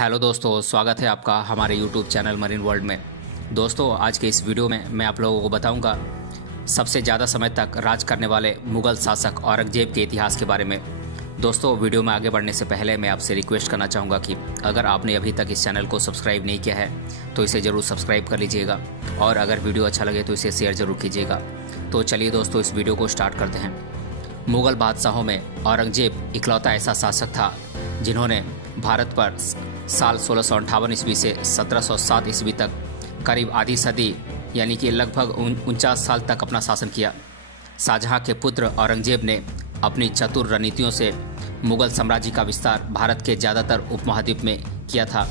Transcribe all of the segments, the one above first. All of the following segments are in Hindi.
हेलो दोस्तों, स्वागत है आपका हमारे यूट्यूब चैनल मरीन वर्ल्ड में। दोस्तों, आज के इस वीडियो में मैं आप लोगों को बताऊंगा सबसे ज़्यादा समय तक राज करने वाले मुग़ल शासक औरंगजेब के इतिहास के बारे में। दोस्तों, वीडियो में आगे बढ़ने से पहले मैं आपसे रिक्वेस्ट करना चाहूँगा कि अगर आपने अभी तक इस चैनल को सब्सक्राइब नहीं किया है तो इसे ज़रूर सब्सक्राइब कर लीजिएगा, और अगर वीडियो अच्छा लगे तो इसे शेयर ज़रूर कीजिएगा। तो चलिए दोस्तों, इस वीडियो को स्टार्ट करते हैं। मुग़ल बादशाहों में औरंगजेब इकलौता ऐसा शासक था जिन्होंने भारत पर साल 1658 ईस्वी से 1707 ईस्वी तक करीब आधी सदी यानी कि लगभग 49 साल तक अपना शासन किया। शाहजहां के पुत्र औरंगजेब ने अपनी चतुर रणनीतियों से मुग़ल साम्राज्य का विस्तार भारत के ज़्यादातर उपमहाद्वीप में किया था।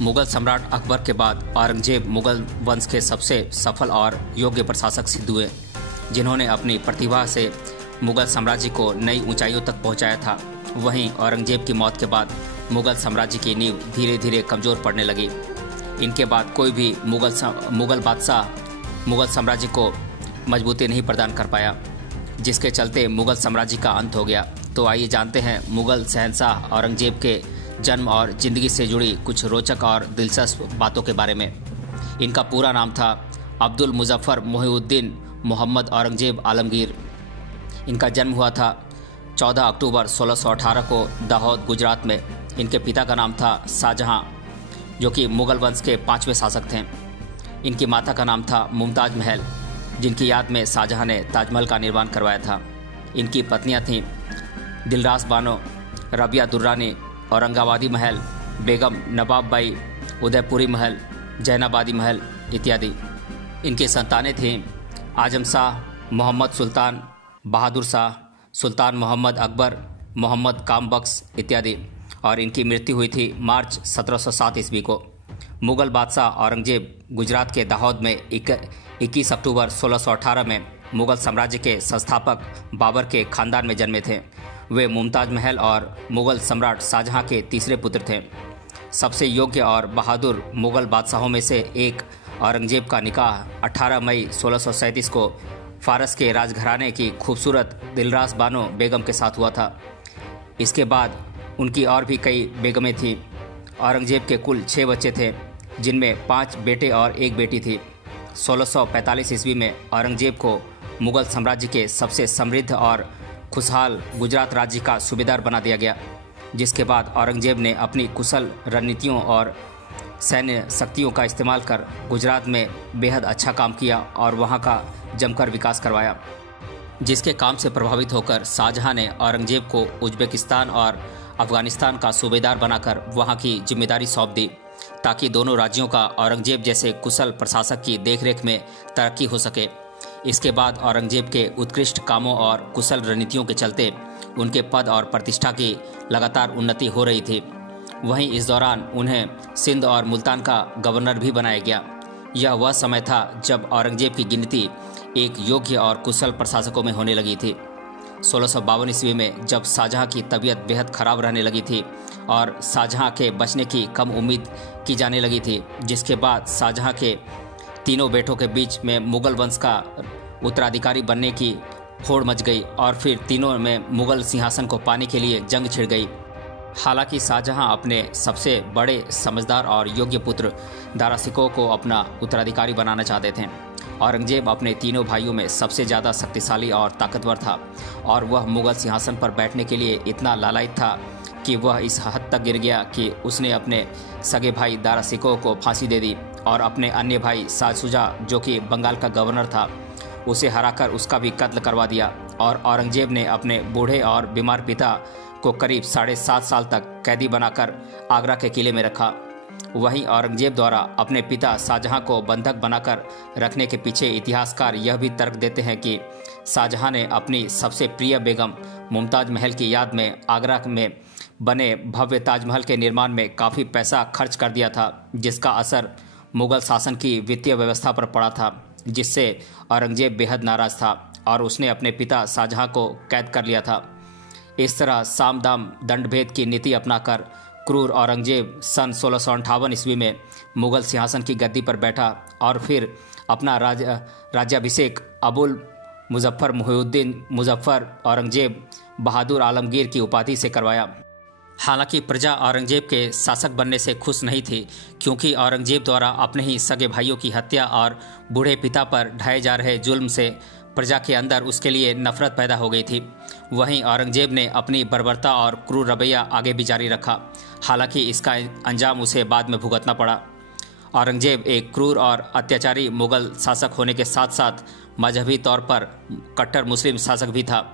मुग़ल सम्राट अकबर के बाद औरंगजेब मुग़ल वंश के सबसे सफल और योग्य प्रशासक सिद्ध हुए, जिन्होंने अपनी प्रतिभा से मुग़ल साम्राज्य को नई ऊंचाइयों तक पहुंचाया था। वहीं औरंगजेब की मौत के बाद मुग़ल साम्राज्य की नींव धीरे धीरे कमज़ोर पड़ने लगी। इनके बाद कोई भी मुग़ल बादशाह मुग़ल साम्राज्य को मजबूती नहीं प्रदान कर पाया, जिसके चलते मुग़ल साम्राज्य का अंत हो गया। तो आइए जानते हैं मुग़ल शहंशाह औरंगजेब के जन्म और ज़िंदगी से जुड़ी कुछ रोचक और दिलचस्प बातों के बारे में। इनका पूरा नाम था अब्दुल मुज़फ़्फ़र मुहिउद्दीन मोहम्मद औरंगजेब आलमगीर। इनका जन्म हुआ था 14 अक्टूबर 1618 को दाहोद, गुजरात में। इनके पिता का नाम था शाहजहां, जो कि मुग़ल वंश के 5वें शासक थे। इनकी माता का नाम था मुमताज़ महल, जिनकी याद में शाहजहां ने ताजमहल का निर्माण करवाया था। इनकी पत्नियां थीं दिलरास बानो, रबिया दुर्रानी, औरंगाबादी महल, बेगम नवाब बाई, उदयपुरी महल, जैनाबादी महल इत्यादि। इनकी संतानें थीं आजम शाह, मोहम्मद सुल्तान, बहादुर शाह, सुल्तान मोहम्मद अकबर, मोहम्मद कामबख्श इत्यादि। और इनकी मृत्यु हुई थी मार्च 1707 ईस्वी को। मुग़ल बादशाह औरंगजेब गुजरात के दाहोद में 21 अक्टूबर 1618 में मुग़ल साम्राज्य के संस्थापक बाबर के खानदान में जन्मे थे। वे मुमताज़ महल और मुग़ल सम्राट शाहजहां के तीसरे पुत्र थे। सबसे योग्य और बहादुर मुग़ल बादशाहों में से एक औरंगजेब का निकाह 18 मई 1637 को फारस के राजघराने की खूबसूरत दिलरास बानो बेगम के साथ हुआ था। इसके बाद उनकी और भी कई बेगमें थीं। औरंगजेब के कुल 6 बच्चे थे, जिनमें 5 बेटे और 1 बेटी थी। 1645 ईस्वी में औरंगजेब को मुग़ल साम्राज्य के सबसे समृद्ध और खुशहाल गुजरात राज्य का सूबेदार बना दिया गया, जिसके बाद औरंगजेब ने अपनी कुशल रणनीतियों और सैन्य शक्तियों का इस्तेमाल कर गुजरात में बेहद अच्छा काम किया और वहां का जमकर विकास करवाया। जिसके काम से प्रभावित होकर शाहजहां ने औरंगजेब को उज्बेकिस्तान और अफगानिस्तान का सूबेदार बनाकर वहां की जिम्मेदारी सौंप दी, ताकि दोनों राज्यों का औरंगजेब जैसे कुशल प्रशासक की देखरेख में तरक्की हो सके। इसके बाद औरंगजेब के उत्कृष्ट कामों और कुशल रणनीतियों के चलते उनके पद और प्रतिष्ठा की लगातार उन्नति हो रही थी। वहीं इस दौरान उन्हें सिंध और मुल्तान का गवर्नर भी बनाया गया। यह वह समय था जब औरंगजेब की गिनती एक योग्य और कुशल प्रशासकों में होने लगी थी। 1652 ईस्वी में जब शाहजहां की तबीयत बेहद खराब रहने लगी थी और शाहजहां के बचने की कम उम्मीद की जाने लगी थी, जिसके बाद शाहजहां के तीनों बेटों के बीच में मुग़ल वंश का उत्तराधिकारी बनने की होड़ मच गई और फिर तीनों में मुग़ल सिंहासन को पाने के लिए जंग छिड़ गई। हालांकि शाहजहां अपने सबसे बड़े, समझदार और योग्य पुत्र दारा शिकोह को अपना उत्तराधिकारी बनाना चाहते थे। औरंगजेब अपने तीनों भाइयों में सबसे ज़्यादा शक्तिशाली और ताकतवर था, और वह मुग़ल सिंहासन पर बैठने के लिए इतना लालायित था कि वह इस हद तक गिर गया कि उसने अपने सगे भाई दारा शिकोह को फांसी दे दी और अपने अन्य भाई शाह शुजा, जो कि बंगाल का गवर्नर था, उसे हराकर उसका भी कत्ल करवा दिया। और औरंगजेब ने अपने बूढ़े और बीमार पिता को करीब 7.5 साल तक कैदी बनाकर आगरा के किले में रखा। वहीं औरंगजेब द्वारा अपने पिता शाहजहां को बंधक बनाकर रखने के पीछे इतिहासकार यह भी तर्क देते हैं कि शाहजहां ने अपनी सबसे प्रिय बेगम मुमताज़ महल की याद में आगरा में बने भव्य ताजमहल के निर्माण में काफ़ी पैसा खर्च कर दिया था, जिसका असर मुग़ल शासन की वित्तीय व्यवस्था पर पड़ा था, जिससे औरंगजेब बेहद नाराज़ था और उसने अपने पिता शाहजहां को कैद कर लिया था। इस तरह साम दाम दंडभेद की नीति अपनाकर क्रूर औरंगजेब सन 1658 ईस्वी में मुग़ल सिंहासन की गद्दी पर बैठा और फिर अपना राज्याभिषेक अबुल मुज़फ़्फ़र मुहिउद्दीन मुज़फ़्फ़र औरंगजेब बहादुर आलमगीर की उपाधि से करवाया। हालांकि प्रजा औरंगजेब के शासक बनने से खुश नहीं थी, क्योंकि औरंगजेब द्वारा अपने ही सगे भाइयों की हत्या और बूढ़े पिता पर ढाए जा रहे जुल्म से प्रजा के अंदर उसके लिए नफरत पैदा हो गई थी। वहीं औरंगजेब ने अपनी बर्बरता और क्रूर रवैया आगे भी जारी रखा, हालांकि इसका अंजाम उसे बाद में भुगतना पड़ा। औरंगजेब एक क्रूर और अत्याचारी मुगल शासक होने के साथ साथ मजहबी तौर पर कट्टर मुस्लिम शासक भी था,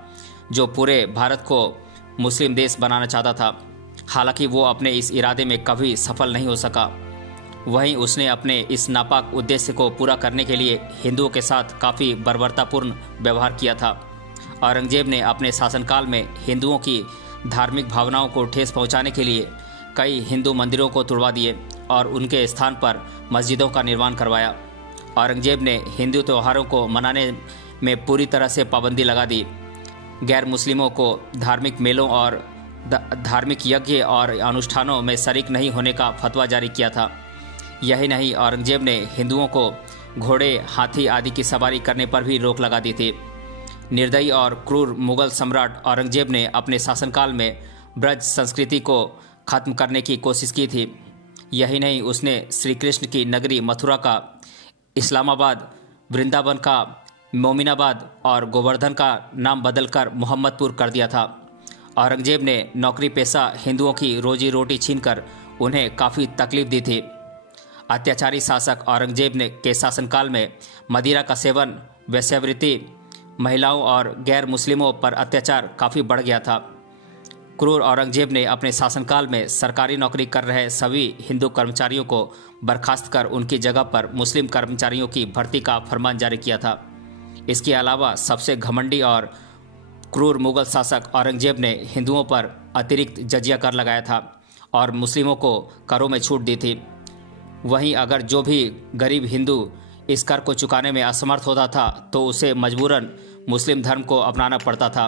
जो पूरे भारत को मुस्लिम देश बनाना चाहता था। हालांकि वो अपने इस इरादे में कभी सफल नहीं हो सका। वहीं उसने अपने इस नापाक उद्देश्य को पूरा करने के लिए हिंदुओं के साथ काफ़ी बर्बरतापूर्ण व्यवहार किया था। औरंगजेब ने अपने शासनकाल में हिंदुओं की धार्मिक भावनाओं को ठेस पहुंचाने के लिए कई हिंदू मंदिरों को तुड़वा दिए और उनके स्थान पर मस्जिदों का निर्माण करवाया। औरंगजेब ने हिंदू त्योहारों को मनाने में पूरी तरह से पाबंदी लगा दी। गैर मुस्लिमों को धार्मिक मेलों और धार्मिक यज्ञ और अनुष्ठानों में शरीक नहीं होने का फतवा जारी किया था। यही नहीं, औरंगजेब ने हिंदुओं को घोड़े, हाथी आदि की सवारी करने पर भी रोक लगा दी थी। निर्दयी और क्रूर मुगल सम्राट औरंगजेब ने अपने शासनकाल में ब्रज संस्कृति को खत्म करने की कोशिश की थी। यही नहीं, उसने श्री कृष्ण की नगरी मथुरा का इस्लामाबाद, वृंदावन का मोमिनाबाद और गोवर्धन का नाम बदलकर मोहम्मदपुर कर दिया था। औरंगजेब ने नौकरी पेशा हिंदुओं की रोजी रोटी छीनकर उन्हें काफ़ी तकलीफ दी थी। अत्याचारी शासक औरंगजेब ने के शासनकाल में मदिरा का सेवन, वेश्यावृत्ति, महिलाओं और गैर मुस्लिमों पर अत्याचार काफ़ी बढ़ गया था। क्रूर औरंगजेब ने अपने शासनकाल में सरकारी नौकरी कर रहे सभी हिंदू कर्मचारियों को बर्खास्त कर उनकी जगह पर मुस्लिम कर्मचारियों की भर्ती का फरमान जारी किया था। इसके अलावा सबसे घमंडी और क्रूर मुगल शासक औरंगजेब ने हिंदुओं पर अतिरिक्त जजिया कर लगाया था और मुस्लिमों को करों में छूट दी थी। वहीं अगर जो भी गरीब हिंदू इस कर को चुकाने में असमर्थ होता था तो उसे मजबूरन मुस्लिम धर्म को अपनाना पड़ता था।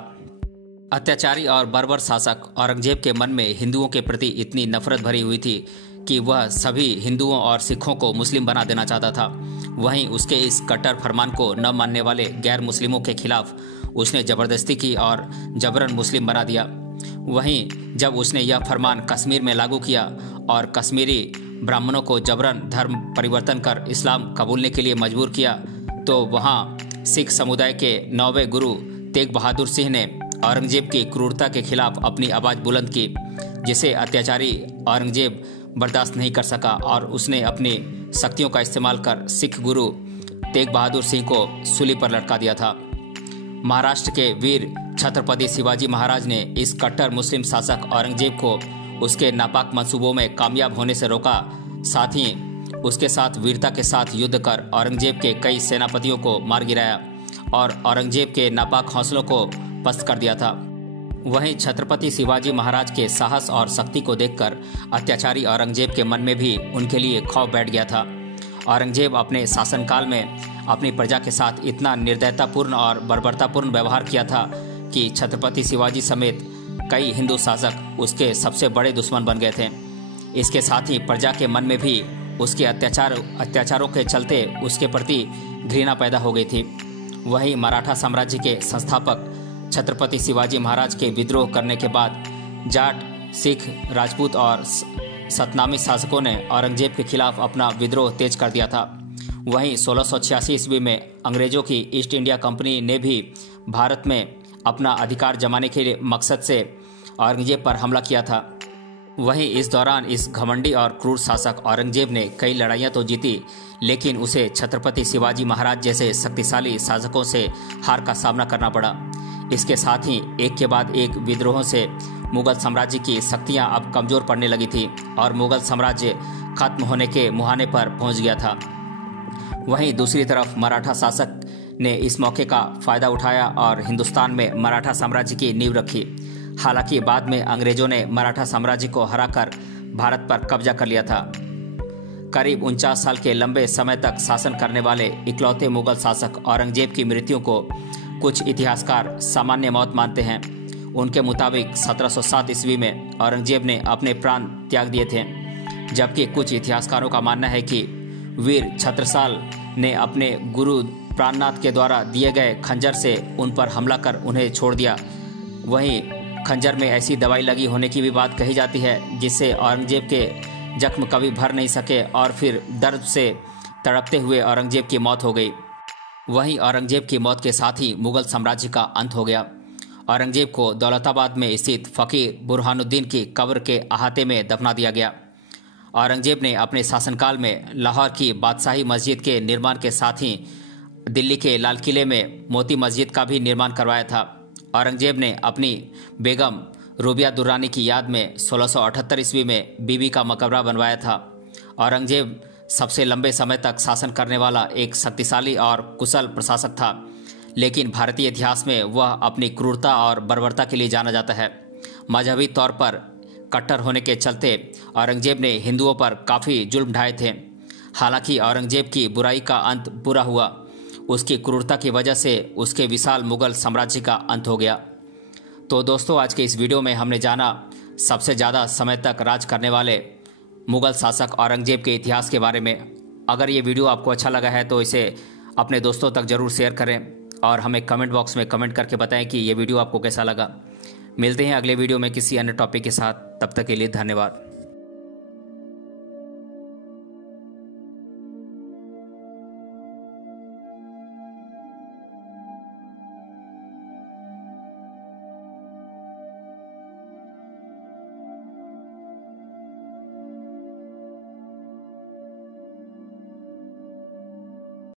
अत्याचारी और बर्बर शासक औरंगजेब के मन में हिंदुओं के प्रति इतनी नफरत भरी हुई थी कि वह सभी हिंदुओं और सिखों को मुस्लिम बना देना चाहता था। वहीं उसके इस कट्टर फरमान को न मानने वाले गैर मुस्लिमों के खिलाफ उसने जबरदस्ती की और जबरन मुस्लिम बना दिया। वहीं जब उसने यह फरमान कश्मीर में लागू किया और कश्मीरी ब्राह्मणों को जबरन धर्म परिवर्तन कर इस्लाम कबूलने के लिए मजबूर किया, तो वहां सिख समुदाय के 9वें गुरु तेग बहादुर सिंह ने औरंगजेब की क्रूरता के खिलाफ अपनी आवाज़ बुलंद की, जिसे अत्याचारी औरंगजेब बर्दाश्त नहीं कर सका और उसने अपनी शक्तियों का इस्तेमाल कर सिख गुरु तेग बहादुर सिंह को सूली पर लटका दिया था। महाराष्ट्र के वीर छत्रपति शिवाजी महाराज ने इस कट्टर मुस्लिम शासक औरंगजेब को उसके नापाक मंसूबों में कामयाब होने से रोका। साथ ही उसके साथ वीरता के साथ युद्ध कर औरंगजेब के कई सेनापतियों को मार गिराया और औरंगजेब के नापाक हौसलों को पस्त कर दिया था। वहीं छत्रपति शिवाजी महाराज के साहस और शक्ति को देखकर अत्याचारी औरंगजेब के मन में भी उनके लिए खौफ बैठ गया था। औरंगजेब अपने शासनकाल में अपनी प्रजा के साथ इतना निर्दयतापूर्ण और बर्बरतापूर्ण व्यवहार किया था कि छत्रपति शिवाजी समेत कई हिंदू शासक उसके सबसे बड़े दुश्मन बन गए थे। इसके साथ ही प्रजा के मन में भी उसके अत्याचारों के चलते उसके प्रति घृणा पैदा हो गई थी। वहीं मराठा साम्राज्य के संस्थापक छत्रपति शिवाजी महाराज के विद्रोह करने के बाद जाट, सिख, राजपूत और सतनामी शासकों ने औरंगजेब के खिलाफ अपना विद्रोह तेज कर दिया था। वहीं 1686 ईस्वी में अंग्रेजों की ईस्ट इंडिया कंपनी ने भी भारत में अपना अधिकार जमाने के मकसद से औरंगजेब पर हमला किया था। वहीं इस दौरान इस घमंडी और क्रूर शासक औरंगजेब ने कई लड़ाइयां तो जीती, लेकिन उसे छत्रपति शिवाजी महाराज जैसे शक्तिशाली शासकों से हार का सामना करना पड़ा। इसके साथ ही एक के बाद एक विद्रोहों से मुगल साम्राज्य की शक्तियां अब कमजोर पड़ने लगी थी और मुगल साम्राज्य खत्म होने के मुहाने पर पहुंच गया था। वहीं दूसरी तरफ मराठा शासक ने इस मौके का फायदा उठाया और हिंदुस्तान में मराठा साम्राज्य की नींव रखी। हालांकि बाद में अंग्रेजों ने मराठा साम्राज्य को हराकर भारत पर कब्जा कर लिया था। करीब 49 साल के लंबे समय तक शासन करने वाले इकलौते मुगल शासक औरंगजेब की मृत्यु को कुछ इतिहासकार सामान्य मौत मानते हैं। उनके मुताबिक 1707 ईस्वी में औरंगजेब ने अपने प्राण त्याग दिए थे, जबकि कुछ इतिहासकारों का मानना है कि वीर छत्रसाल ने अपने गुरु प्राणनाथ के द्वारा दिए गए खंजर से उन पर हमला कर उन्हें छोड़ दिया। वहीं खंजर में ऐसी दवाई लगी होने की भी बात कही जाती है जिससे औरंगजेब के जख्म कभी भर नहीं सके और फिर दर्द से तड़पते हुए औरंगजेब की मौत हो गई। वहीं औरंगजेब की मौत के साथ ही मुगल साम्राज्य का अंत हो गया। औरंगजेब को दौलताबाद में स्थित फकीर बुरहानुद्दीन की कब्र के अहाते में दफना दिया गया। औरंगजेब ने अपने शासनकाल में लाहौर की बादशाही मस्जिद के निर्माण के साथ ही दिल्ली के लाल किले में मोती मस्जिद का भी निर्माण करवाया था। औरंगजेब ने अपनी बेगम रूबिया दुर्रानी की याद में 1678 ईस्वी में बीबी का मकबरा बनवाया था। औरंगजेब सबसे लंबे समय तक शासन करने वाला एक शक्तिशाली और कुशल प्रशासक था, लेकिन भारतीय इतिहास में वह अपनी क्रूरता और बर्बरता के लिए जाना जाता है। मजहबी तौर पर कट्टर होने के चलते औरंगजेब ने हिंदुओं पर काफ़ी जुल्म ढाए थे। हालांकि औरंगजेब की बुराई का अंत बुरा हुआ। उसकी क्रूरता की वजह से उसके विशाल मुगल साम्राज्य का अंत हो गया। तो दोस्तों, आज के इस वीडियो में हमने जाना सबसे ज़्यादा समय तक राज करने वाले मुगल शासक औरंगजेब के इतिहास के बारे में। अगर ये वीडियो आपको अच्छा लगा है तो इसे अपने दोस्तों तक ज़रूर शेयर करें और हमें कमेंट बॉक्स में कमेंट करके बताएं कि ये वीडियो आपको कैसा लगा। मिलते हैं अगले वीडियो में किसी अन्य टॉपिक के साथ। तब तक के लिए धन्यवाद।